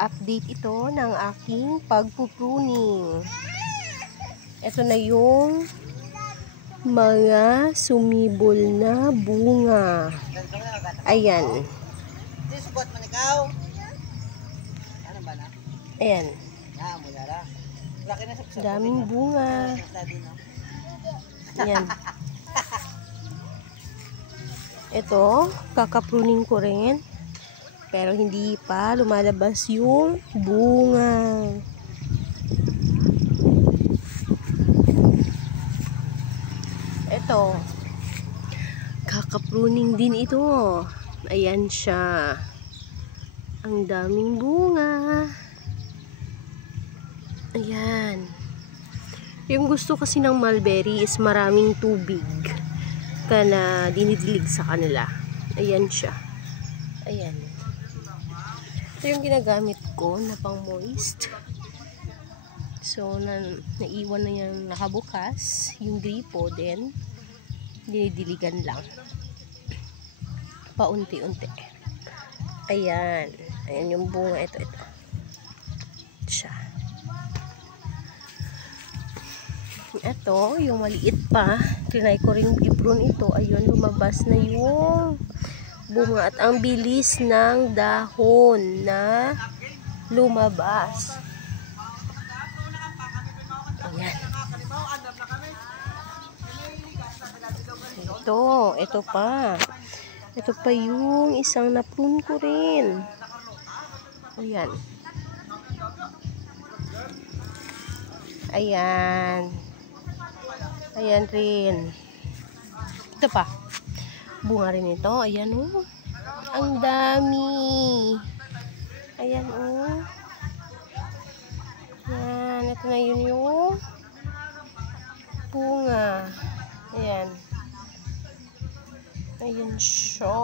update ito ng aking pagpupruning. Ito na yung mga sumibol na bunga. Ayan. Ayan. Daming bunga. Ayan. Ito, kakapruning ko rin. Pero hindi pa lumalabas yung bunga. Ito, kakapruning din ito. Ayan siya. Ang daming bunga. Ayan. Yung gusto kasi ng mulberry is maraming tubig ka na dinidilig sa kanila. Ayan siya. Ayan. Ito yung ginagamit ko na pang moist. So, naiwan na yung nakabukas. Yung gripo din, dinidiligan lang. Paunti-unti. Ayan. Ayan yung bunga. Ito. Siya. Ito, yung maliit pa. Trinay ko rin i-prune ito. Ayun, lumabas na yung bunga at ang bilis ng dahon na lumabas. Ayan. Ito pa. Ito pa yung isang na-prune ko rin. Ayan. Ayan. Ayan rin. Ito pa. Bunga rin ito. Ayan oh. Ang dami. Ayan oh. Ayan. Ito na yun yung bunga. Ayan. Ayan siya.